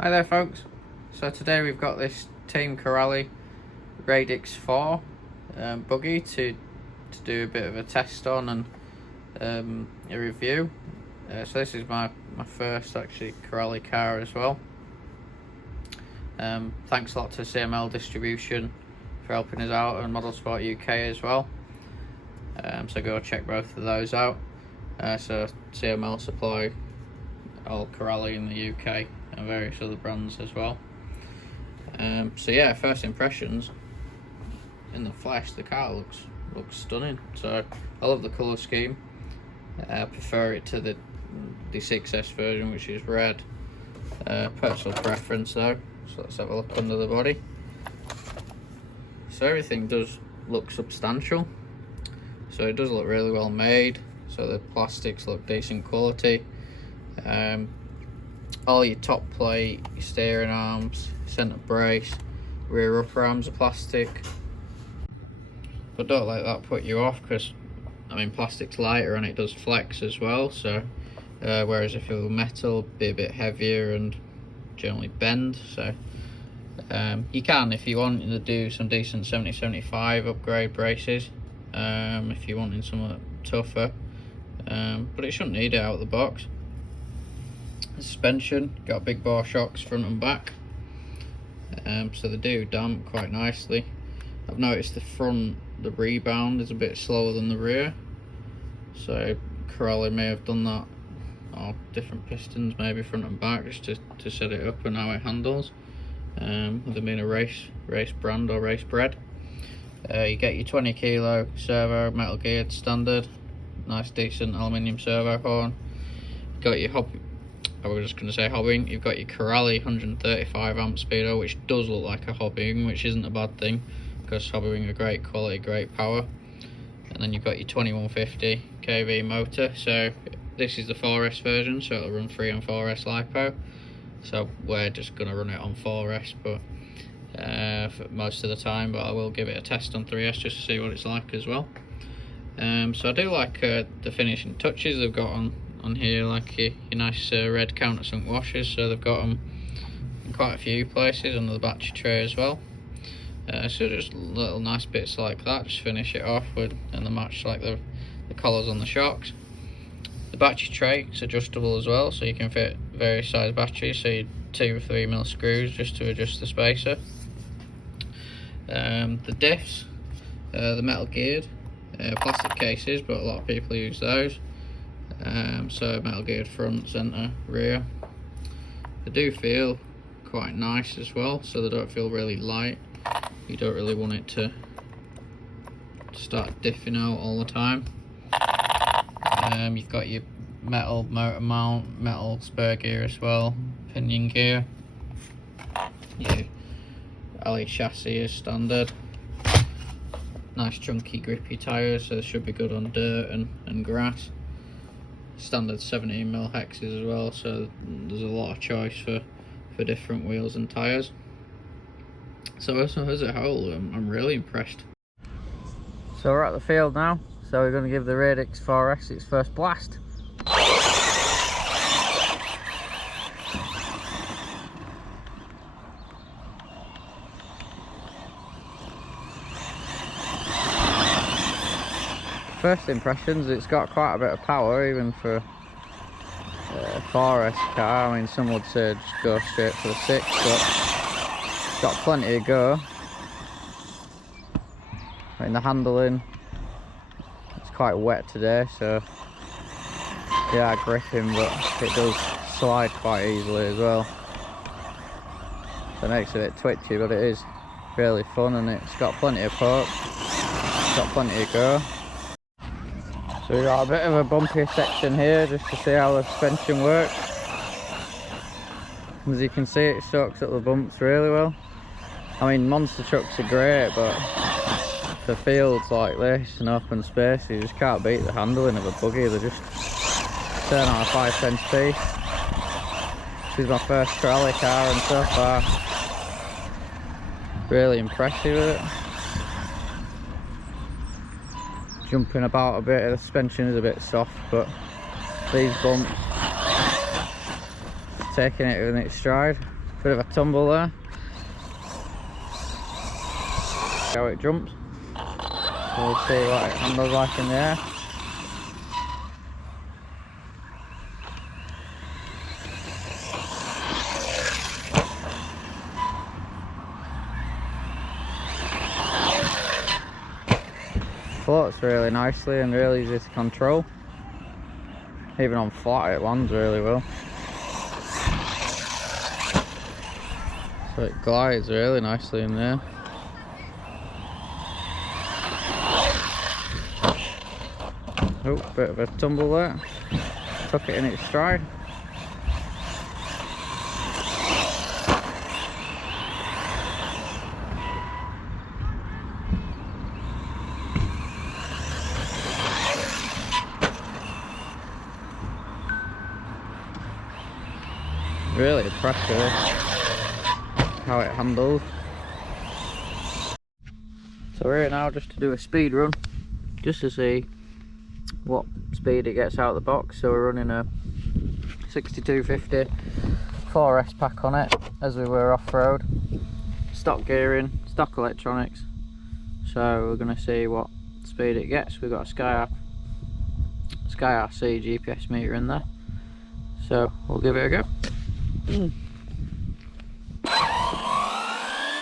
Hi there folks, so today we've got this Team Corally Radix 4 buggy to do a bit of a test on and a review. So this is my first actually Corally car as well. Thanks a lot to CML Distribution for helping us out, and Model Sport UK as well. So go check both of those out. So CML supply all Corally in the UK and various other brands as well. So yeah, first impressions in the flesh, the car looks stunning. So I love the colour scheme. I prefer it to the 6S version, which is red. Personal preference though. So let's have a look under the body. So everything does look substantial. So it does look really well made. So the plastics look decent quality. All your top plate, your steering arms, centre brace, rear upper arms are plastic. But don't let that put you off, because I mean plastic's lighter and it does flex as well. So whereas if it were metal, it'd be a bit heavier and generally bend. So you can, if you want to do some decent 70-75 upgrade braces, if you're wanting something tougher, but it shouldn't need it out of the box. Suspension, got big bore shocks front and back, so they do damp quite nicely. I've noticed the front, the rebound is a bit slower than the rear, so Corally may have done that, or different pistons maybe front and back, just to set it up and how it handles, with them being a race brand or race bred. You get your 20 kilo servo, metal geared standard, nice decent aluminium servo horn. Got your I was just going to say hobbying. You've got your Corally 135 amp speedo, which does look like a hobbying, which isn't a bad thing, because hobbying are great quality, great power. And then you've got your 2150 kV motor. So this is the 4S version, so it'll run 3 and 4S LiPo. So we're just going to run it on 4S, but for most of the time. But I will give it a test on 3S just to see what it's like as well. So I do like the finishing touches they've got on here, like your nice red countersunk washers. So they've got them in quite a few places under the battery tray as well. So just little nice bits like that, just finish it off with, and the match like the collars on the shocks. The battery tray is adjustable as well, so you can fit various size batteries, so you 2 or 3 mil screws just to adjust the spacer. The diffs, the metal geared, plastic cases, but a lot of people use those. So metal geared front, centre, rear. They do feel quite nice as well, so they don't feel really light. You don't really want it to start diffing out all the time. You've got your metal motor mount, metal spur gear as well, pinion gear. Your alley chassis is standard. Nice chunky grippy tyres, so they should be good on dirt and grass. Standard 17mm hexes as well, so there's a lot of choice for different wheels and tyres. So as a whole, I'm really impressed. So we're at the field now, so we're going to give the Radix 4S its first blast. First impressions, it's got quite a bit of power even for a 4S car. I mean, some would say just go straight for the 6, but it's got plenty to go. I mean, the handling, it's quite wet today, so yeah, gripping, but it does slide quite easily as well. So it makes it a bit twitchy, but it is really fun, and it's got plenty of poke, it's got plenty to go. So we've got a bit of a bumpier section here just to see how the suspension works. As you can see, it soaks up the bumps really well. I mean, monster trucks are great, but for fields like this and open space, you just can't beat the handling of a buggy. They just turn on a 5/10 piece. This is my first Corally car, and so far really impressed with it. Jumping about a bit, the suspension is a bit soft, but these bumps, taking it in its stride. Bit of a tumble there. How it jumps. So we'll see what it handles like in the air. Floats really nicely and really easy to control. Even on flat it lands really well. So it glides really nicely in there. Oh, bit of a tumble there. Took it in its stride. Really impressive how it handles. So we're here now just to do a speed run, just to see what speed it gets out of the box. So we're running a 6250 4S pack on it, as we were off-road. Stock gearing, stock electronics. So we're going to see what speed it gets. We've got a Sky RC GPS meter in there. So we'll give it a go.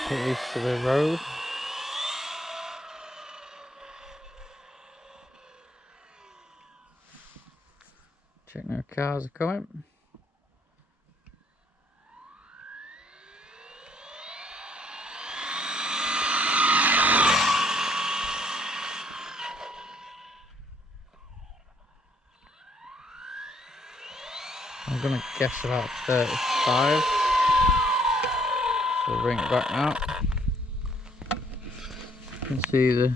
Get used to the road. Check no cars are coming. I'm gonna guess about 35. So we'll bring it back now. You can see the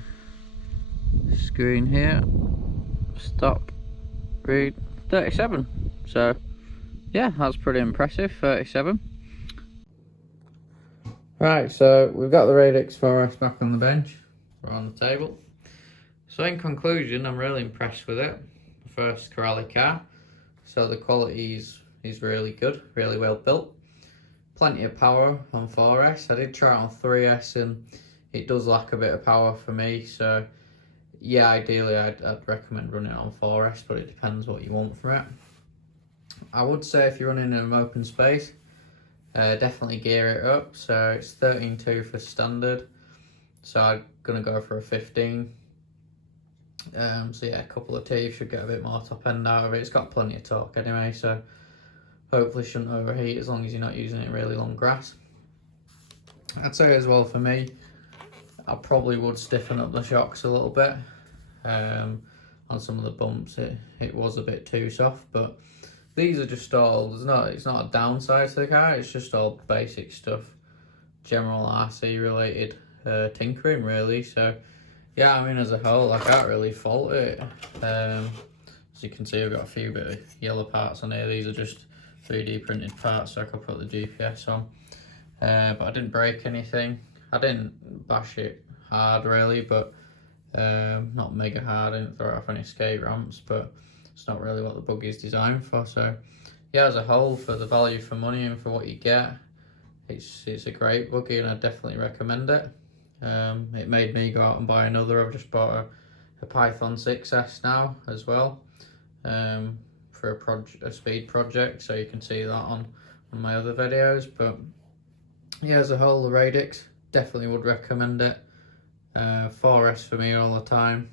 screen here. Stop. Read 37. So yeah, that's pretty impressive. 37. Right, so we've got the Radix 4S back on the bench. We're on the table. So in conclusion, I'm really impressed with it. The first Corally car. So the quality is really good, really well built. Plenty of power on 4S. I did try it on 3S and it does lack a bit of power for me. So yeah, ideally I'd recommend running it on 4S, but it depends what you want from it. I would say if you're running in an open space, definitely gear it up. So it's 13.2 for standard. So I'm gonna go for a 15. So yeah, a couple of teeth should get a bit more top end out of it. It's got plenty of torque anyway, so hopefully shouldn't overheat as long as you're not using it in really long grass. I'd say as well for me, I probably would stiffen up the shocks a little bit. On some of the bumps it was a bit too soft, but these are just all, it's not a downside to the car, it's just all basic stuff, general RC related tinkering really. So yeah, I mean as a whole I can't really fault it. As you can see, I've got a few bit of yellow parts on here. These are just 3D printed parts so I could put the GPS on, but I didn't break anything. I didn't bash it hard really, but not mega hard. I didn't throw it off any skate ramps, but it's not really what the buggy is designed for. So yeah, as a whole, for the value for money and for what you get, it's a great buggy and I definitely recommend it. It made me go out and buy another. I've just bought a Python 6S now as well, for a speed project, so you can see that on my other videos. But yeah, as a whole, the Radix, definitely would recommend it. 4S for me all the time.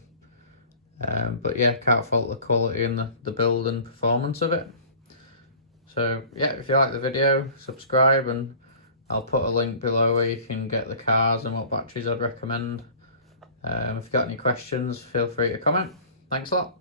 But yeah, can't fault the quality and the build and performance of it. So yeah, if you like the video, subscribe, and I'll put a link below where you can get the cars and what batteries I'd recommend. If you've got any questions, feel free to comment. Thanks a lot.